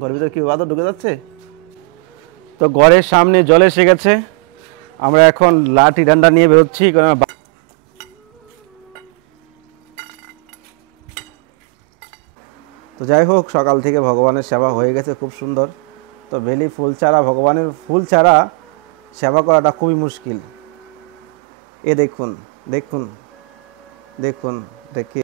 ঘরের ভিতরে কি বাদর ঢুকে যাচ্ছে। তো ঘরের সামনে জল এসে গেছে, আমরা এখন লাঠি ডান্ডা নিয়ে বেরোচ্ছি। তো যাই হোক, সকাল থেকে ভগবানের সেবা হয়ে গেছে খুব সুন্দর। তো বেলি ফুল ছাড়া, ভগবানের ফুল ছাড়া সেবা করাটা খুবই মুশকিল। এ দেখুন দেখুন দেখুন দেখি।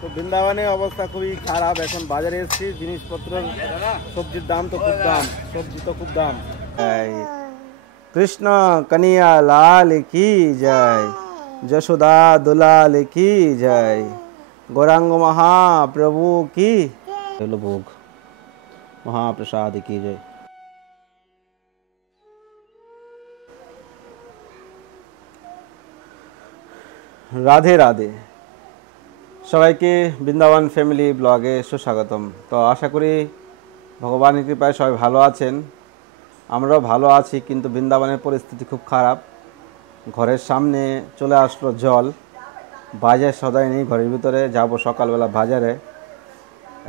তো বৃন্দাবনে অবস্থা খুবই খারাপ। এখন বাজারে এসেছি, জিনিসপত্র সবজির দাম তো খুব দাম, সবজি তো খুব দাম। কৃষ্ণ কনিয়া লাল কি জয়, যশোদা দুলাল কি জয়, গৌরাঙ্গ মহাপ্রভু কি ভোগ, মহাপ্রসাদ কি জয়। রাধে রাধে, সবাইকে বৃন্দাবন ফ্যামিলি ব্লগে সুস্বাগতম। তো আশা করি ভগবানের কৃপায় সবাই ভালো আছেন, আমরাও ভালো আছি। কিন্তু বৃন্দাবনের পরিস্থিতি খুব খারাপ। ঘরের সামনে চলে আসলো জল, বাজার সদাই নেই ঘরের ভিতরে। যাব সকালবেলা বাজারে।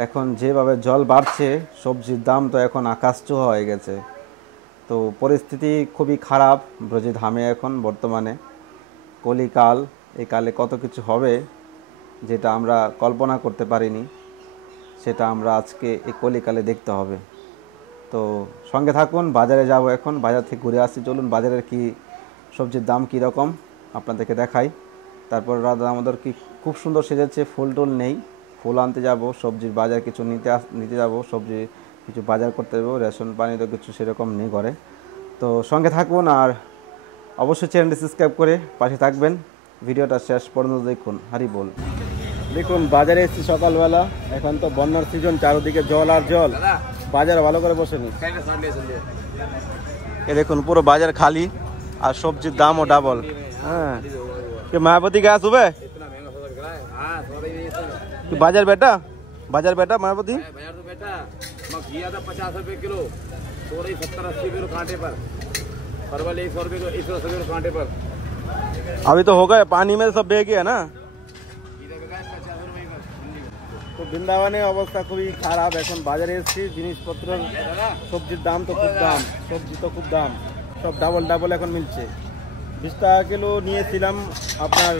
এখন যেভাবে জল বাড়ছে, সবজির দাম তো এখন আকাশছোঁয়া হয়ে গেছে। তো পরিস্থিতি খুবই খারাপ ব্রজধামে এখন বর্তমানে। কলিকাল, এই কালে কত কিছু হবে যেটা আমরা কল্পনা করতে পারিনি, সেটা আমরা আজকে এই কলিকালে দেখতে হবে। তো সঙ্গে থাকুন, বাজারে যাব এখন, বাজার থেকে ঘুরে আসছি। চলুন বাজারের কি সবজির দাম কীরকম আপনাদেরকে দেখাই। তারপর রাধা আমাদের কি খুব সুন্দর সেজেছে, ফুল টুল নেই, ফুল আনতে যাব, সবজির বাজার কিছু নিতে যাব, সবজি কিছু বাজার করতে যাবো, রেশন পানি তো কিছু সেরকম নেই ঘরে। তো সঙ্গে থাকুন, আর অবশ্যই চ্যানেলটি সাবস্ক্রাইব করে পাশে থাকবেন। ভিডিওটা শেষ পর্যন্ত দেখুন। হারি বল। দেখুন বাজারে এসেছি সকালবেলা, এখন তো বন্যার সিজন, চারদিকে জল আর জল, বাজার ভালো করে বসেনি। এ দেখুন পুরো বাজার খালি, আর সবজির দামও ডাবল। হ্যাঁ, মায়াপতি গया सुबह बाजार बेटा, बाजार बेटा मायापति बाजार तो बेटा घिया था 50 रुपए किलो, तोरई 70-80 रुपए कांटे पर, परवल 100 रुपए 180 रुपए कांटे पर। अभी तो हो गए, पानी में सब बह गया ना। তো বৃন্দাবনের অবস্থা খুবই খারাপ। এখন বাজারে এসেছি, জিনিসপত্র সবজির দাম তো খুব দাম, সবজি তো খুব দাম, সব ডাবল ডাবল এখন মিলছে। 20 টাকা কিলো নিয়েছিলাম আপনার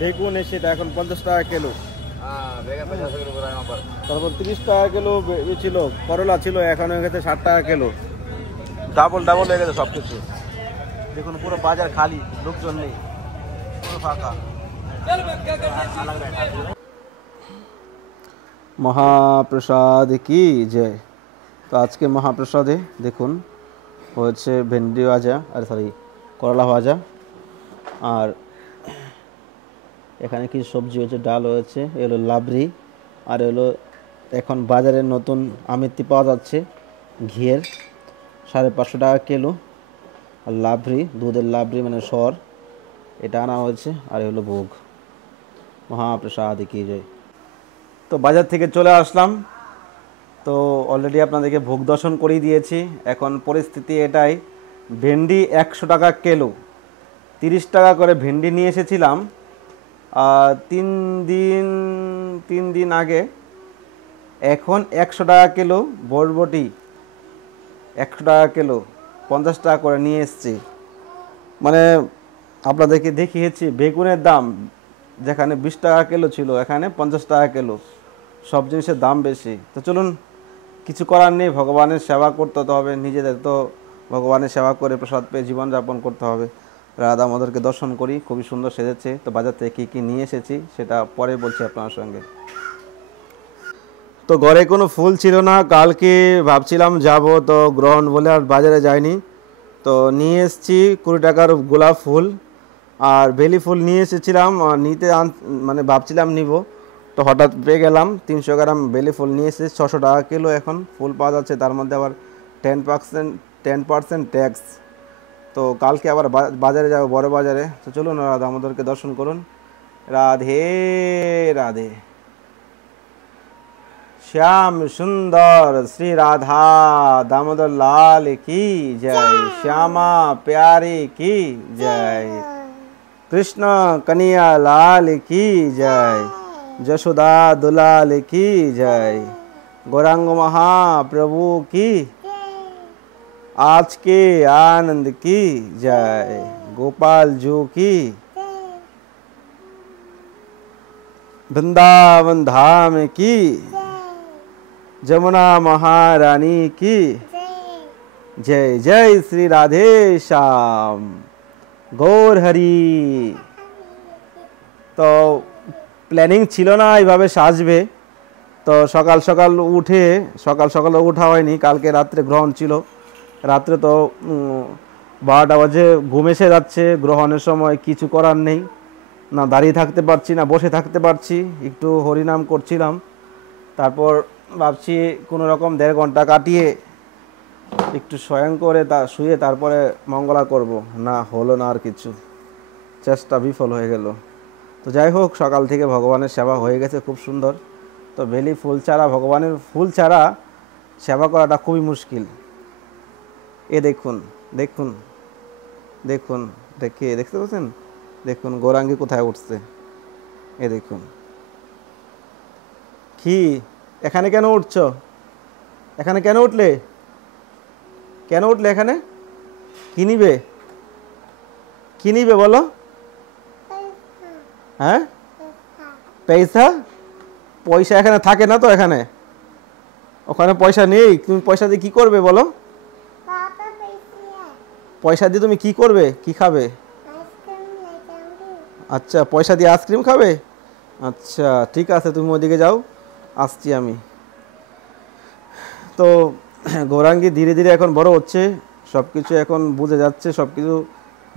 বেগুন, সেটা এখন 50 টাকা কিলো। তারপর 30 টাকা কিলো ছিল করলা, ছিল এখন হয়ে গেছে 60 টাকা কিলো। ডাবল ডাবল হয়ে গেছে সব কিছু। দেখুন পুরো বাজার খালি, লোকজন নেই, পুরো ফাঁকা। মহাপ্রসাদ কি জয়। তো আজকে মহাপ্রসাদে দেখুন হচ্ছে ভেন্ডি ভাজা, আর সরি করলা ভাজা, আর এখানে কিছু সবজি হচ্ছে, ডাল হয়েছে, এগুলো লাবড়ি, আর এগুলো এখন বাজারে নতুন আমিত্তি পাওয়া যাচ্ছে ঘিয়ের, 550 টাকা কিলো। আর লাবড়ি, দুধের লাবড়ি মানে সর, এটা আনা হয়েছে। আর এগুলো ভোগ, মহাপ্রসাদ কি জয়। তো বাজার থেকে চলে আসলাম। তো অলরেডি আপনাদেরকে ভোগ দর্শন করিয়ে দিয়েছি। এখন পরিস্থিতি এটাই, ভেন্ডি 100 টাকা কিলো, 30 টাকা করে ভেন্ডি নিয়ে এসেছিলাম 3 দিন আগে। এখন 100 টাকা কিলো বরবটি, 100 টাকা কিলো, 50 টাকা করে নিয়ে এসেছি। মানে আপনাদেরকে দেখিয়েছি বেগুনের দাম যেখানে 20 টাকা কিলো ছিল, এখানে 50 টাকা কিলো। সব জিনিসের দাম বেশি। তো চলুন, কিছু করার নেই, ভগবানের সেবা করতে হবে, নিজেদের তো ভগবানের সেবা করে প্রসাদ পেয়ে জীবনযাপন করতে হবে। রাধা আমাদেরকে দর্শন করি, খুবই সুন্দর সেজেছে। তো বাজার থেকে কী কী নিয়ে এসেছি সেটা পরে বলছি আপনার সঙ্গে। তো ঘরে কোনো ফুল ছিল না, কালকে ভাবছিলাম যাব, তো গ্রহণ বলে আর বাজারে যাইনি। তো নিয়ে এসেছি 20 টাকার গোলাপ ফুল, আর বেলি ফুল নিয়ে এসেছিলাম, মানে ভাবছিলাম নিব, তো হঠাৎ পেয়ে গেলাম 300 গ্রাম বেলি ফুল নিয়ে এসেছি। 600 টাকা কিলো এখন ফুল পাওয়া যাচ্ছে, তার মধ্যে আবার 10% ট্যাক্স। তো কালকে আবার বাজারে যাব, বড় বাজারে। তো চলুন রাধা আমাদেরকে দর্শন করুন। রাধে রাধে। श्याम सुंदर श्री राधा दामोदर लाल की जय। श्यामा प्यारी की जय। कृष्ण कन्हैया लाल की जय। यशोदा दुलाल की जय। गौरांग महाप्रभु की आज के आनंद की जय। गोपाल जू की वृंदावन धाम की जमुना महारानी की जय। जय श्री राधे श्याम गौर हरि। तो প্ল্যানিং ছিল না এইভাবে সাজবে, তো সকাল সকাল ওঠা হয়নি, কালকে রাত্রে গ্রহণ ছিল, রাত্রে তো 12টা বাজে ঘুম এসে যাচ্ছে। গ্রহণের সময় কিছু করার নেই, না দাঁড়িয়ে থাকতে পারছি না বসে থাকতে পারছি, একটু হরিনাম করছিলাম। তারপর ভাবছি কোনো রকম 1.5 ঘন্টা কাটিয়ে একটু শয়ন করে শুয়ে তারপরে মঙ্গলা করব, না হলো না, আর কিছু চেষ্টা বিফল হয়ে গেল। তো যাই হোক, সকাল থেকে ভগবানের সেবা হয়ে গেছে খুব সুন্দর। তো বেলি ফুল ছাড়া, ভগবানের ফুল ছাড়া সেবা করাটা খুবই মুশকিল। এ দেখুন দেখুন দেখুন, দেখতে পাচ্ছেন? দেখুন গৌরাঙ্গী কোথায় উঠছে, এ দেখুন। কি এখানে কেন উঠছ? এখানে কেন উঠলে? এখানে কি নিবে? কি নিবে বলো? হ্যাঁ, পয়সা এখানে থাকে না তো, ওখানে পয়সা নেই। তুমি পয়সা দিয়ে কি করবে বলো? পয়সা দিয়ে তুমি কি করবে, কি খাবে? আচ্ছা, পয়সা দিয়ে আইসক্রিম খাবে? আচ্ছা ঠিক আছে, তুমি ওদিকে যাও, আসছি আমি। তো গৌরাঙ্গী ধীরে ধীরে এখন বড় হচ্ছে, সব কিছু এখন বুঝে যাচ্ছে, সব কিছু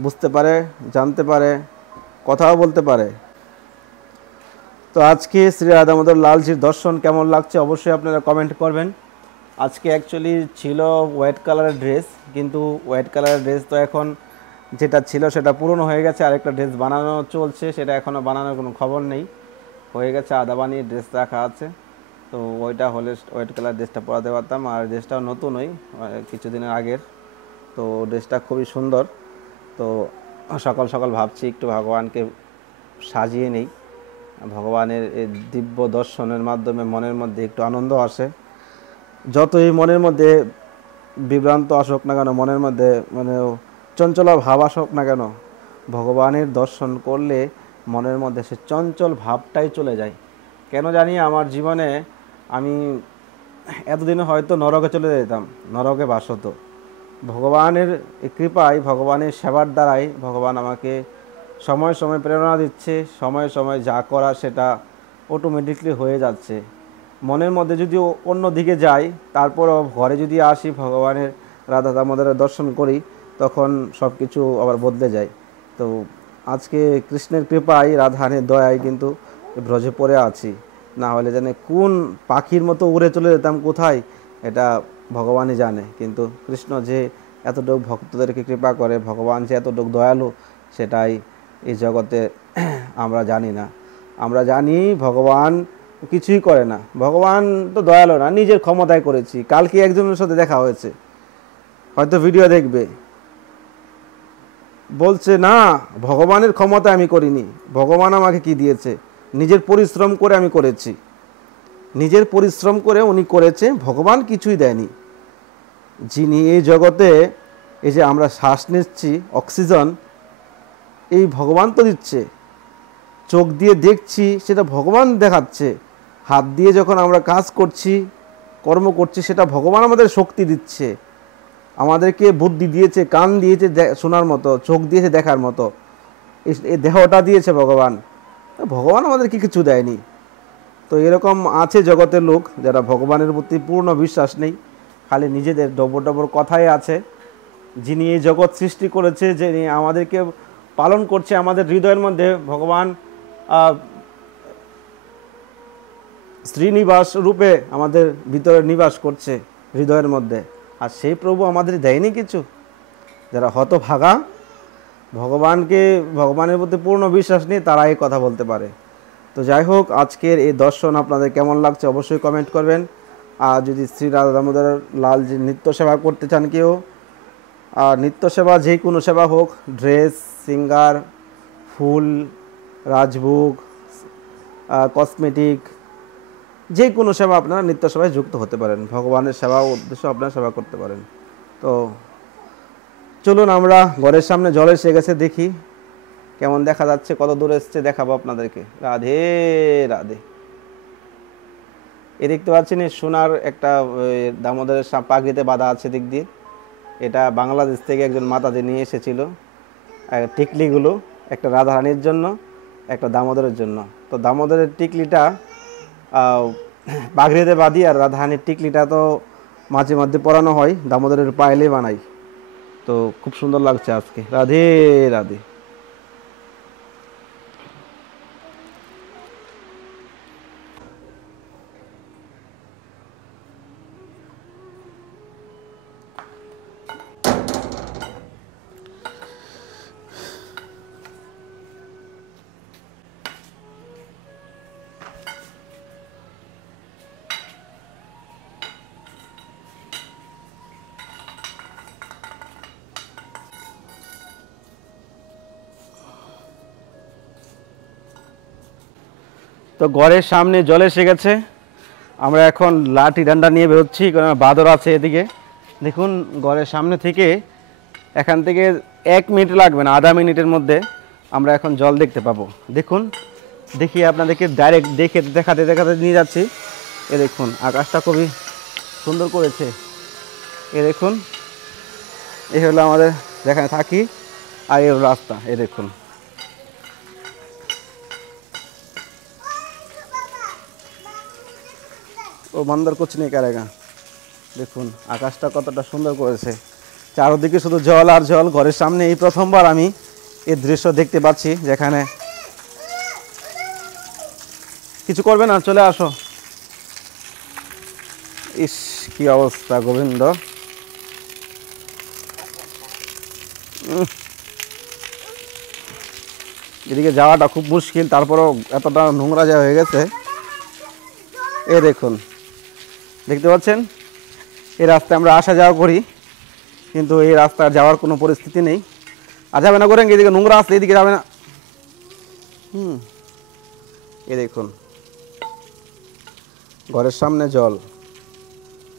বুঝতে পারে, জানতে পারে, কথাও বলতে পারে। তো আজকে শ্রী রাধা দামোদর লালজির দর্শন কেমন লাগছে অবশ্যই আপনারা কমেন্ট করবেন। আজকে অ্যাকচুয়ালি ছিল হোয়াইট কালারের ড্রেস, কিন্তু হোয়াইট কালারের ড্রেস তো এখন যেটা ছিল সেটা পুরনো হয়ে গেছে, আরেকটা ড্রেস বানানো চলছে, সেটা এখনও বানানোর কোনো খবর নেই, হয়ে গেছে, আদা বানিয়ে ড্রেস রাখা আছে। তো ওইটা হলে হোয়াইট কালার ড্রেসটা পরাতে পারতাম, আর ড্রেসটাও নতুনই কিছুদিনের আগের, তো ড্রেসটা খুবই সুন্দর। তো সকাল সকাল ভাবছি একটু ভগবানকে সাজিয়ে নেই, ভগবানের এই দিব্য দর্শনের মাধ্যমে মনের মধ্যে একটু আনন্দ আসে। যতই মনের মধ্যে বিভ্রান্ত আসুক না কেন, মনের মধ্যে চঞ্চল ভাব আসুক না কেন, ভগবানের দর্শন করলে মনের মধ্যে সে চঞ্চল ভাবটাই চলে যায়। কেন জানি আমার জীবনে আমি এতদিনে হয়তো নরকে চলে যেতাম, নরকে বাস হতো। ভগবানের কৃপায়, ভগবানের সেবার দ্বারাই ভগবান আমাকে সময় সময় প্রেরণা দিচ্ছে, সময় সময় যা করা সেটা অটোমেটিকলি হয়ে যাচ্ছে। মনের মধ্যে যদি অন্য দিকে যাই, তারপরও ঘরে যদি আসি, ভগবানের রাধা দামোদরের দর্শন করি, তখন সব কিছু আবার বদলে যায়। তো আজকে কৃষ্ণের কৃপায়, রাধানের দয়ায় কিন্তু ব্রজে পড়ে আছি, না হলে জানে কোন পাখির মতো উড়ে চলে যেতাম কোথায়, এটা ভগবানই জানে। কিন্তু কৃষ্ণ যে এতটুকু ভক্তদেরকে কৃপা করে, ভগবান যে এতটুকু দয়ালু, সেটাই এই জগতে আমরা জানি না। আমরা জানি ভগবান কিছুই করে না, ভগবান তো দয়ালু না, নিজের ক্ষমতায় করেছি। কালকে একজনের সাথে দেখা হয়েছে, হয়তো ভিডিও দেখবে, বলছে না ভগবানের ক্ষমতা আমি করিনি, ভগবান আমাকে কি দিয়েছে, নিজের পরিশ্রম করে আমি করেছি। নিজের পরিশ্রম করে উনি করেছে, ভগবান কিছুই দেয়নি। যিনি এই জগতে এই যে আমরা শ্বাস নিচ্ছি, অক্সিজেন, এই ভগবান তো দিচ্ছে। চোখ দিয়ে দেখছি, সেটা ভগবান দেখাচ্ছে। হাত দিয়ে যখন আমরা কাজ করছি, কর্ম করছি, সেটা ভগবান আমাদের শক্তি দিচ্ছে। আমাদেরকে বুদ্ধি দিয়েছে, কান দিয়েছে শোনার মতো, চোখ দিয়েছে দেখার মতো, এই দেহটা দিয়েছে ভগবান। ভগবান আমাদেরকে কিছু দেয়নি। তো এরকম আছে জগতের লোক যারা ভগবানের প্রতি পূর্ণ বিশ্বাস নেই, খালি নিজেদের ডবর কথাই আছে। যিনি এই জগৎ সৃষ্টি করেছে, যিনি আমাদেরকে পালন করছে, আমাদের হৃদয়ের মধ্যে ভগবান শ্রীনিবাস রূপে আমাদের ভিতরে নিবাস করছে হৃদয়ের মধ্যে, আর সেই প্রভু আমাদের দেয়নি কিছু। যারা হতভাগা, ভগবানের প্রতি পূর্ণ বিশ্বাস নেই, তারা এই কথা বলতে পারে। তো যাই হোক, আজকের এই দর্শন আপনাদের কেমন লাগছে অবশ্যই কমেন্ট করবেন। আর যদি শ্রী রাধা দামোদর লাল যে নৃত্য সেবা করতে চান কেউ, আর নিত্য সেবা যে কোনো সেবা হোক, ড্রেস, সিঙ্গার, ফুল, রাজভোগ, কসমেটিক, যে কোনো সেবা আপনারা নিত্য সেবায় যুক্ত হতে পারেন, ভগবানের সেবা উদ্দেশ্যে আপনারা সেবা করতে পারেন। তো চলুন আমরা ঘরের সামনে জল এসে গেছে, দেখি কেমন দেখা যাচ্ছে, কত দূর এসছে দেখাবো আপনাদেরকে। রাধে রাধে। এ দেখতে পাচ্ছেন সোনার একটা দামোদরের পাগড়িতে বাঁধা আছে দিক দিয়ে। এটা বাংলাদেশ থেকে একজন মাতাজি নিয়ে এসেছিল টিকলিগুলো, একটা রাধারানীর জন্য, একটা দামোদরের জন্য। তো দামোদরের টিকলিটা পাগড়িতে বাঁধি, আর রাধারানীর টিকলিটা তো মাঝে মধ্যে পরানো হয়, দামোদরের পায়েলে বানাই। তো খুব সুন্দর লাগছে আজকে। রাধে রাধে। তো ঘরের সামনে জল এসে গেছে, আমরা এখন লাঠি ডান্ডা নিয়ে বেরোচ্ছি, কারণ বাদর আছে এদিকে। দেখুন ঘরের সামনে থেকে, এখান থেকে 1 মিনিট লাগবে না, আধা মিনিটের মধ্যে আমরা এখন জল দেখতে পাবো। দেখুন, দেখি আপনাদেরকে ডাইরেক্ট দেখাতে দেখাতে নিয়ে যাচ্ছি। এ দেখুন আকাশটা খুবই সুন্দর করেছে। এ দেখুন, এই হলো আমাদের যেখানে থাকি, আর এর রাস্তা। এ দেখুন, ও মন্দর কুছ নেই করেগা। দেখুন আকাশটা কতটা সুন্দর করেছে, চারদিকে শুধু জল আর জল। ঘরের সামনে এই প্রথমবার আমি এই দৃশ্য দেখতে পাচ্ছি, যেখানে কিছু করবে না, চলে আসো। ইস কি অবস্থা গোবিন্দ। এদিকে যাওয়াটা খুব মুশকিল, তারপরেও এতটা নোংরা যা হয়ে গেছে। এ দেখুন, দেখতে পাচ্ছেন এই রাস্তায় আমরা আসা যাওয়া করি, কিন্তু এই রাস্তায় যাওয়ার কোনো পরিস্থিতি নেই। আর যাবে না করেন, এদিকে নোংরা আসলে এদিকে যাবে না। এ দেখুন ঘরের সামনে জল,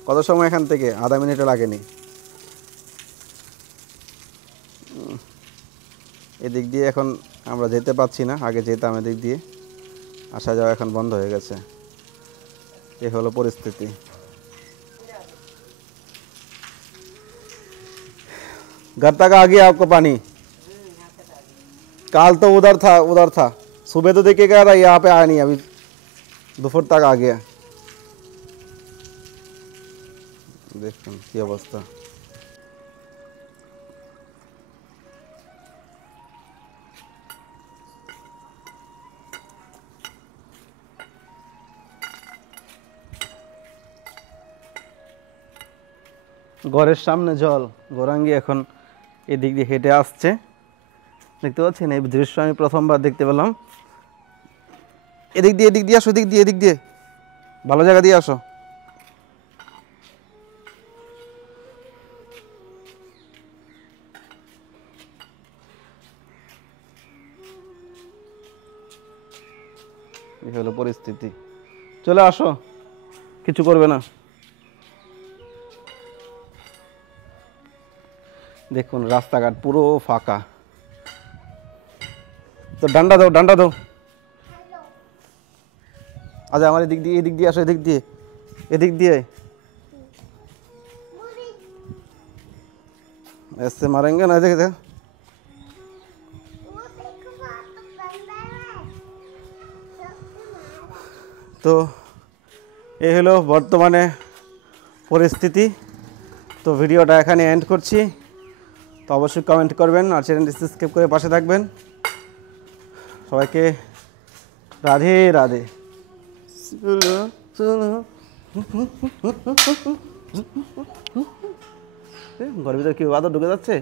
কত সময় এখান থেকে, আধা মিনিটও লাগেনি। এদিক দিয়ে এখন আমরা যেতে পারছি না, আগে যেতাম এদিক দিয়ে, আসা যাওয়া এখন বন্ধ হয়ে গেছে। এই হলো পরিস্থিতি। घर तक आ गया आपको पानी? काल तो उधर था। सुबह तो देखे गया था, यहाँ पे आया नहीं, अभी दोपहर तक आ गया। देखो की अवस्था। ঘরের সামনে জল, গোরাঙ্গি এখন এদিক দিয়ে হেঁটে আসছে, দেখতে পাচ্ছেন। এই দৃশ্য আমি প্রথমবার দেখতে পেলাম। এদিক দিয়ে আসো, এদিক দিয়ে ভালো জায়গা দিয়ে আসো। এই হলো পরিস্থিতি, চলে আসো, কিছু করবে না। দেখুন রাস্তাঘাট পুরো ফাঁকা। তো ডান্ডা দাও। আচ্ছা আমার এদিক দিয়ে আসো, এদিক দিয়ে ऐसे मारेंगे ना, देख। তো এই হলো বর্তমানে পরিস্থিতি। তো ভিডিওটা এখানে এন্ড করছি। তো অবশ্যই কমেন্ট করবেন আর চ্যানেলটি সাবস্ক্রাইব করে পাশে থাকবেন। সবাইকে রাধে রাধে। ঘরের ভিতরে কি বাদর ঢুকে যাচ্ছে।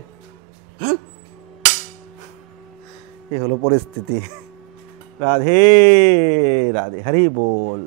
এই হলো পরিস্থিতি। রাধে রাধে, হরি বল।